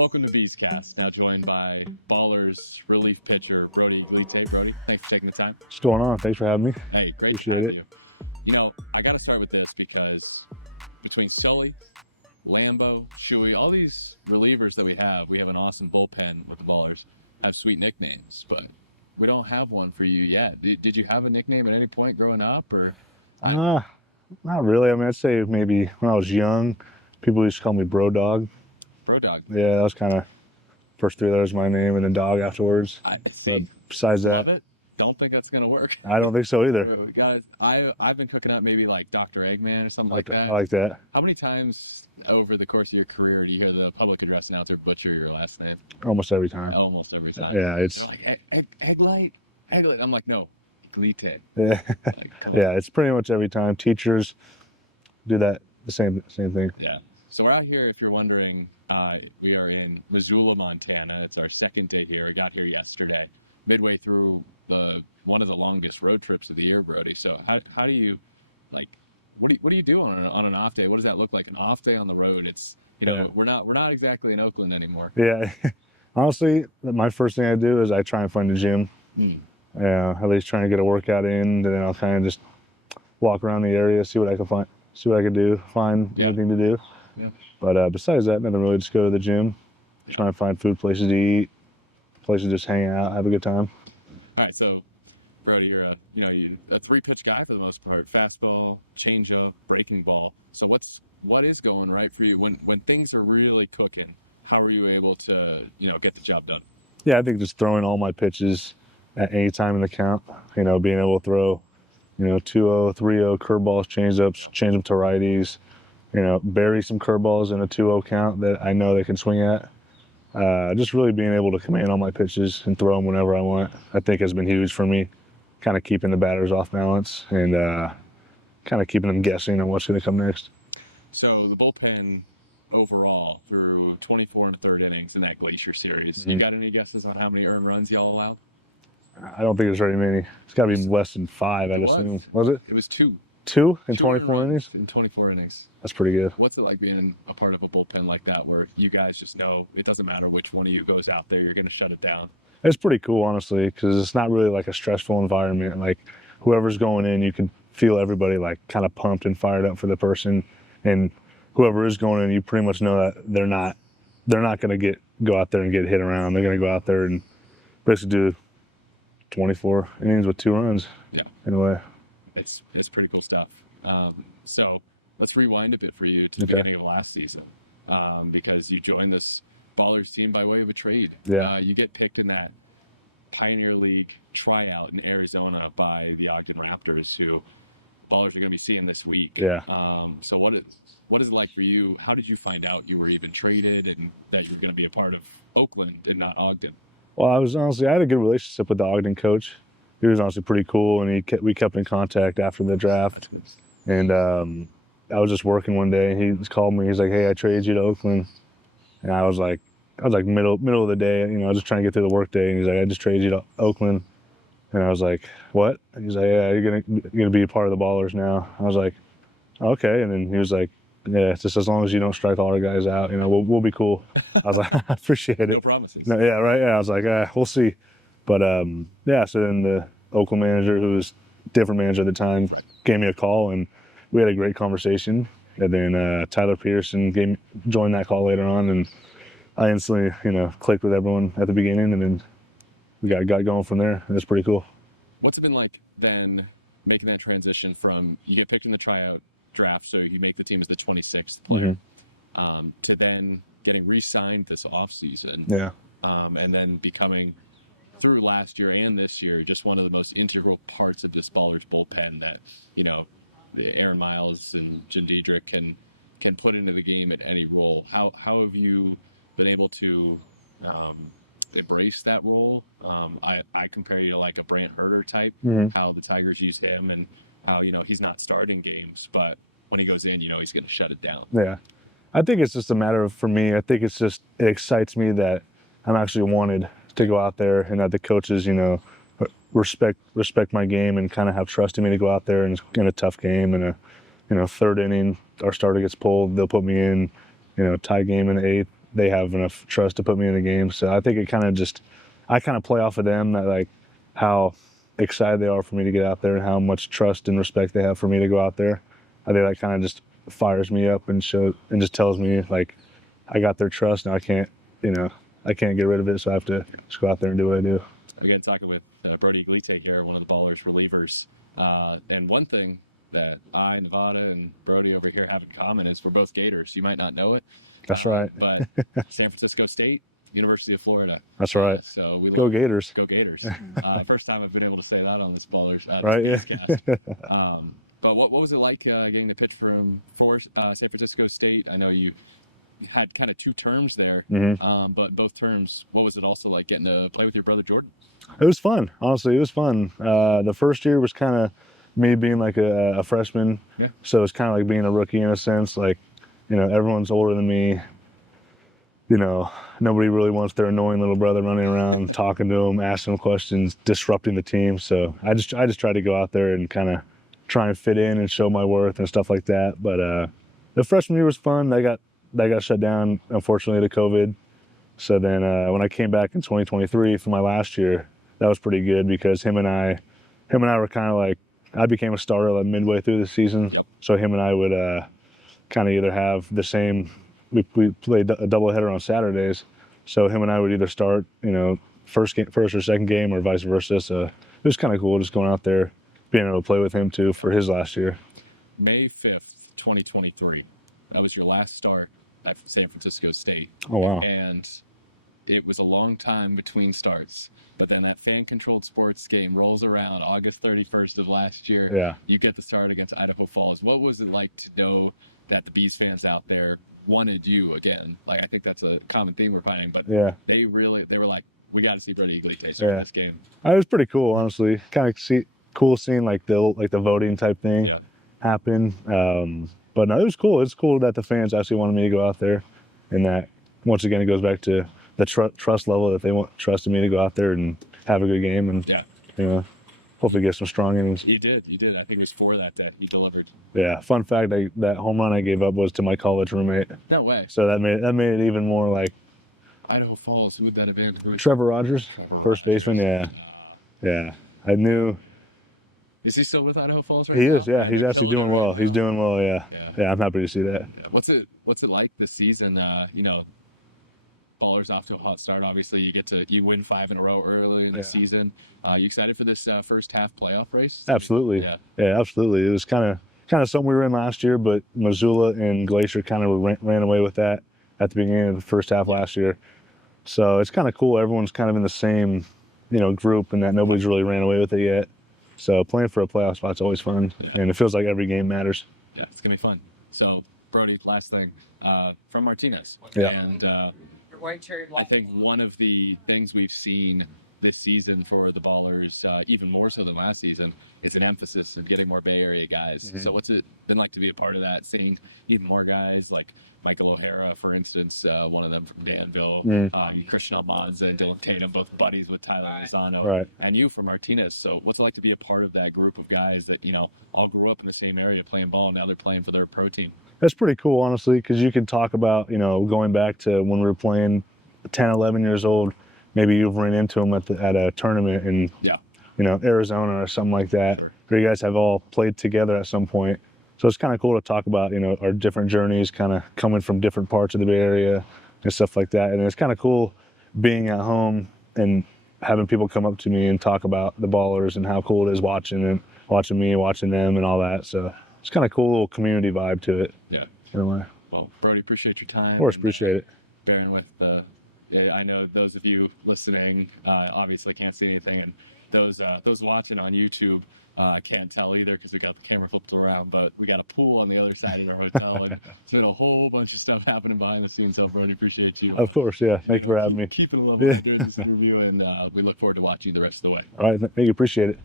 Welcome to Beescast, now joined by Ballers relief pitcher Brody Eglite. Brody, thanks for taking the time. What's going on? Thanks for having me. Hey, great Appreciate to have it. you. You know, I got to start with this because between Sully, Lambo, Shuey, all these relievers that we have an awesome bullpen with the Ballers, have sweet nicknames, but we don't have one for you yet. Did you have a nickname at any point growing up, or? Not really. I mean, I'd say maybe when I was young, people used to call me Bro Dog. Bro Dog. Yeah, that was kind of first 3 letters of my name and then dog afterwards. See, besides love that, it. Don't think that's gonna work. I don't think so either. We got. I've been cooking up maybe like Dr. Eggman or something like that. I like that. How many times over the course of your career do you hear the public address announcer butcher your last name? Almost every time. Almost every time. Yeah, it's They're like Eglite. I'm like, no, Eglite. yeah, Like, yeah. It's pretty much every time. Teachers do that the same thing. Yeah. So we're out here. If you're wondering, we are in Missoula, Montana. It's our second day here. We got here yesterday, midway through one of the longest road trips of the year, Brody. So how do you, like, what do you do on an off day? What does that look like? An off day on the road? It's Yeah. we're not exactly in Oakland anymore. Yeah. Honestly, my first thing I do is I try and find a gym. Yeah, at least trying to get a workout in, and then I'll kind of just walk around the area, see what I can find, see what I can do, find anything to do. Yeah. But besides that, nothing really. Just go to the gym, try and find food places to eat, places to just hang out, have a good time. All right, so Brody, you're a three-pitch guy for the most part: fastball, changeup, breaking ball. So what is going right for you when things are really cooking? How are you able to get the job done? Yeah, I think just throwing all my pitches at any time in the count. Being able to throw 2-0, 3-0 curveballs, changeups, change them to righties. Bury some curveballs in a 2-0 count that I know they can swing at. Just really being able to command all my pitches and throw them whenever I want, I think has been huge for me. Kind of keeping the batters off balance and kind of keeping them guessing on what's going to come next. So the bullpen overall through 24 and a third innings in that Glacier series, you got any guesses on how many earned runs y'all allowed? I don't think there's very many. It's got to be less than 5, I'd assume. Was it? It was 2. 2 in 2 earned 24 innings? In 24 innings. That's pretty good. What's it like being a part of a bullpen like that where you guys just know it doesn't matter which one of you goes out there, you're going to shut it down? It's pretty cool, honestly, because it's not really like a stressful environment. Like whoever's going in, you can feel everybody like kind of pumped and fired up for the person. And whoever is going in, you pretty much know that they're not going to go out there and get hit around. They're going to go out there and basically do 24 innings with 2 runs. Yeah. In a way. It's pretty cool stuff. So let's rewind a bit for you to the beginning of last season, because you joined this Ballers team by way of a trade. Yeah. You get picked in that Pioneer League tryout in Arizona by the Ogden Raptors, who Ballers are going to be seeing this week. Yeah. So what is it like for you? How did you find out you were even traded and that you're going to be a part of Oakland and not Ogden? Well, I had a good relationship with the Ogden coach. He was honestly pretty cool, and we kept in contact after the draft. And I was just working one day, and he just called me. He's like, "Hey, I traded you to Oakland," and I was like middle of the day, I was just trying to get through the work day, and he's like, "I just traded you to Oakland," and I was like, "What?" And he's like, "Yeah, you're gonna be a part of the Ballers now." I was like, "Okay," and then he was like, "Yeah, it's just as long as you don't strike all our guys out, we'll be cool." I was like, "I appreciate it." No promises. No, yeah, right. Yeah, I was like, we'll see. But yeah, so then the Oakland manager, who was a different manager at the time, gave me a call, and we had a great conversation. And then Tyler Pearson joined that call later on, and I instantly, clicked with everyone at the beginning, and then we got going from there. And it's pretty cool. What's it been like then making that transition from you get picked in the tryout draft, so you make the team as the 26th player, to then getting re-signed this offseason, Yeah. and then becoming, through last year and this year, just one of the most integral parts of this Ballers bullpen that, Aaron Miles and Jim Diedrich can put into the game at any role. How have you been able to embrace that role? I compare you to like a Brant Herter type, how the Tigers use him and how, he's not starting games, but when he goes in, he's going to shut it down. Yeah. I think it's just a matter of, for me, I think it excites me that I'm actually wanted to go out there and that the coaches, respect my game and kind of have trust in me to go out there and in a tough game and a third inning, our starter gets pulled, they'll put me in, tie game in the 8th, they have enough trust to put me in the game. So I think I kind of play off of them, that like how excited they are for me to get out there and how much trust and respect they have for me to go out there. I think that kind of just fires me up and just tells me like I got their trust and I can't get rid of it. So I have to just go out there and do what I do. Again, talking with Brody Eglite here, one of the Ballers relievers. And one thing that I, Nevada, and Brody over here have in common is we're both Gators. You might not know it. That's right. But San Francisco State, University of Florida. That's right. So we Go Gators. Go Gators. First time I've been able to say that on this Ballers. Right. Yeah. But what was it like getting the pitch for San Francisco State? I know you had kind of 2 terms there, but both terms, what was it also like getting to play with your brother Jordan? It was fun. Honestly, it was fun. The first year was kind of me being like a freshman. Yeah. So it's kind of like being a rookie in a sense. Like, everyone's older than me. Nobody really wants their annoying little brother running around, talking to them, asking them questions, disrupting the team. So I just tried to go out there and kind of try and fit in and show my worth and stuff like that. But the freshman year was fun. That got shut down, unfortunately, to COVID. So then when I came back in 2023 for my last year, that was pretty good because him and I were kind of like, I became a starter like midway through the season. Yep. So him and I would kind of either have the same, we played a doubleheader on Saturdays. So him and I would either start, first or second game or vice versa. So it was kind of cool just going out there, being able to play with him too for his last year. May 5th, 2023. That was your last start at San Francisco State. Oh, wow. And it was a long time between starts. But then that fan-controlled sports game rolls around August 31st of last year. Yeah. You get the start against Idaho Falls. What was it like to know that the Bees fans out there wanted you again? Like, I think that's a common theme we're finding. But yeah, they were like, we got to see Brody Eglite start this game. It was pretty cool, honestly. Kind of cool seeing like the voting type thing happen. But no, it was cool. It's cool that the fans actually wanted me to go out there, and that once again it goes back to the trust level that they trusted me to go out there and have a good game and hopefully get some strong innings. You did. I think it was 4 that day. You delivered. Yeah. Fun fact: that home run I gave up was to my college roommate. No way. So that made it even more like Idaho Falls. Who would that have been? Trevor Rogers, first baseman. Yeah. I knew. Is he still with Idaho Falls right now? He is, yeah. He's actually doing well. He's doing well, yeah. I'm happy to see that. Yeah. What's it like this season? Ballers off to a hot start. Obviously, you win 5 in a row early in the season. You excited for this first half playoff race? Absolutely. Yeah, absolutely. It was kind of something we were in last year, but Missoula and Glacier kind of ran away with that at the beginning of the first half last year. So it's kind of cool. Everyone's kind of in the same, group, and that nobody's really ran away with it yet. So playing for a playoff spot's always fun, and it feels like every game matters. Yeah, it's gonna be fun. So Brody, last thing from Martinez. Yeah. And I think one of the things we've seen this season for the Ballers, even more so than last season, is an emphasis of getting more Bay Area guys. Mm-hmm. So what's it been like to be a part of that, seeing even more guys like Michael O'Hara, for instance, one of them from Danville, Christian Almanza and Dylan Tatum, both buddies with Tyler Lozano, and you from Martinez. So what's it like to be a part of that group of guys that, all grew up in the same area playing ball, and now they're playing for their pro team? That's pretty cool, honestly, because you can talk about, going back to when we were playing 10, 11 years old, maybe you've run into them at a tournament in, Arizona or something like that, where you guys have all played together at some point. So it's kind of cool to talk about, our different journeys, kind of coming from different parts of the Bay Area and stuff like that. And it's kind of cool being at home and having people come up to me and talk about the Ballers and how cool it is watching me, watching them and all that. So it's kind of cool little community vibe to it. Yeah. In a way. Well, Brody, appreciate your time. Of course, appreciate it. Bearing with I know those of you listening obviously can't see anything, and those watching on YouTube can't tell either because we got the camera flipped around, but we got a pool on the other side of our hotel, and there's been a whole bunch of stuff happening behind the scenes. So, Brody, appreciate you. Of course, yeah. Thank you for having me. Keeping it level during this interview, and we look forward to watching you the rest of the way. All right, thank you. Appreciate it.